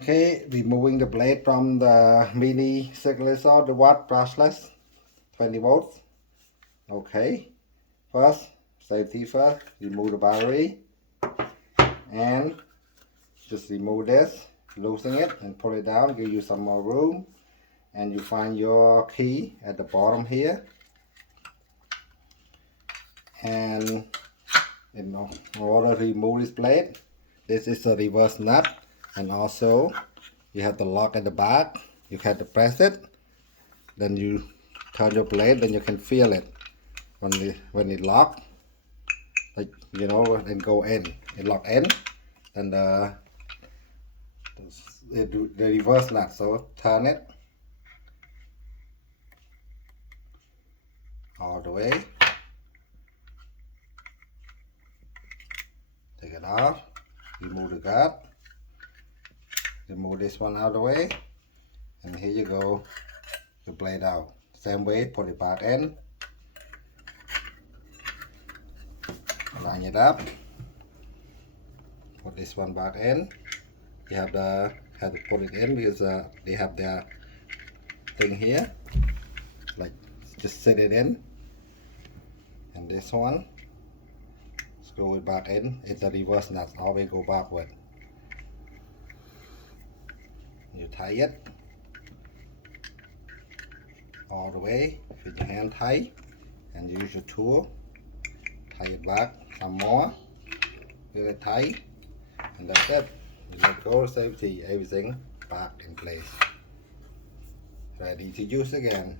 Okay, removing the blade from the mini circular saw, the watt brushless, 20 volts. Okay, first, safety first, remove the battery and just remove this, loosen it and pull it down, give you some more room. And you find your key at the bottom here. And in order to remove this blade, this is a reverse nut, and also you have the lock at the back. You have to press it, then you turn your blade, then you can feel it when it lock, like and go in, it lock in, then the reverse nut. So turn it all the way, take it off, remove the guard, remove this one out of the way, and here you go, the blade out. Same way, put it back in, line it up, put this one back in. You have to put it in because they have their thing here, like just set it in. And this one, screw it back in. It's a reverse nut, always go backward. You tie it all the way with your hand tight, and use your tool, tie it back some more, really tight, and that's it. You let go, safety, everything back in place, ready to use again.